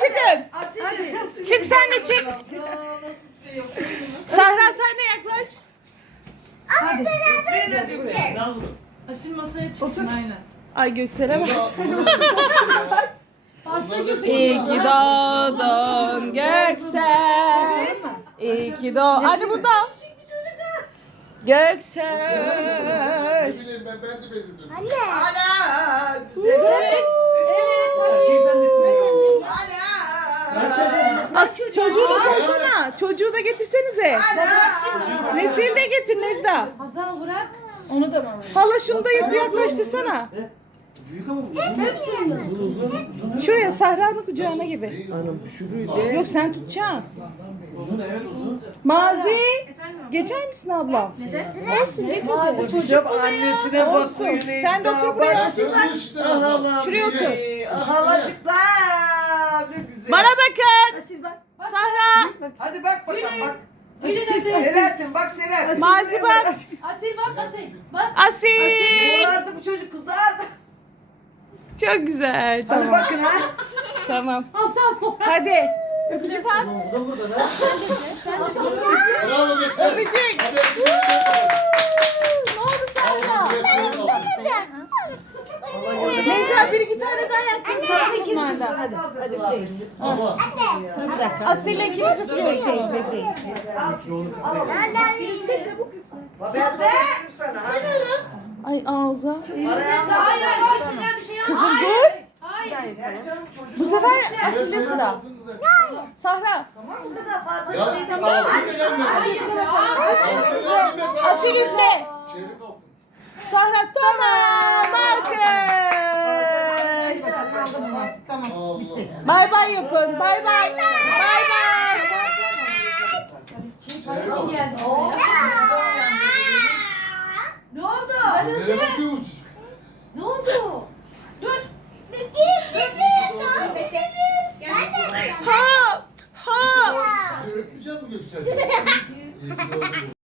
Çıkın. Hadi. Çık sen de çık. Sahra sen de yaklaş. Hadi. Asil masaya çıksın aynen. Ay Göksel'e bak. İyi ki doğdun Göksel. İyi ki doğdun. Hadi bu da. Göksel. Ben. Ana güzel. Evet. Evet hadi. As çocuğu da koysana. Çocuğu da getirsenize. Nesil de getir Necda. Hazal bırak. Onu da Hala şunu da yaklaştırsana. Büyük ama uzun. Uzun uzun. Şuraya Sahra'nın kucağına gibi. Anam şurayı Yok sen tutacaksın. Uzun evet uzun. Mazi. Geçer misin abla? Olsun geç hadi. Çocuk annesine bakıyor. Sen de otur buraya. Abla? Şuraya otur. Halacıklar ne güzel. Bana bakın. Asil bak. Hadi bak bakalım bak. Gülün hadi. Selahattin bak Selahattin. Mazi bak. Asil bak Asil. Bak. Asil. Kızardı bu çocuk kızardı. Çok güzel. Hadi Tamam. bakın ha. Tamam. Hasan. Hadi. Öpücük at. Bravo geçer. Öpücük. Hadi öpücük Bunlardan. Hadi hadi üfleyin. Ama Dur bir dakika. Asil'le ikimiz üflüyorsun. Ben söyledim sana. Ay ağza. Hayır. Asil'den bir şey yapma. Kızım Hayır. dur. Hayır. Bu sefer Asil'de sıra. Sahra. Asil üfle. Sahra tamam. aldım artık tamam bitti. Bay bay yapın. Bay bay. Bay bay. Kardeşim geldi. Ne oldu? Nereye bakıyor bu çocuk? Ne oldu? Dur. Ha! Ha! Öğretmeyeceğim mi Göksel?